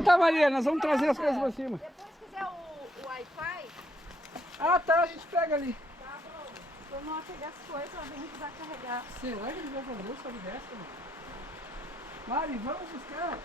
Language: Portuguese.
Então tá, Maria, nós vamos trazer as coisas pra cima. Depois se quiser o Wi-Fi, Ah, tá, a gente pega ali. tá bom. Vamos lá pegar as coisas, a gente vai carregar. Será que ele vai fazer o sobe dessa, mano? Mari, vamos buscar.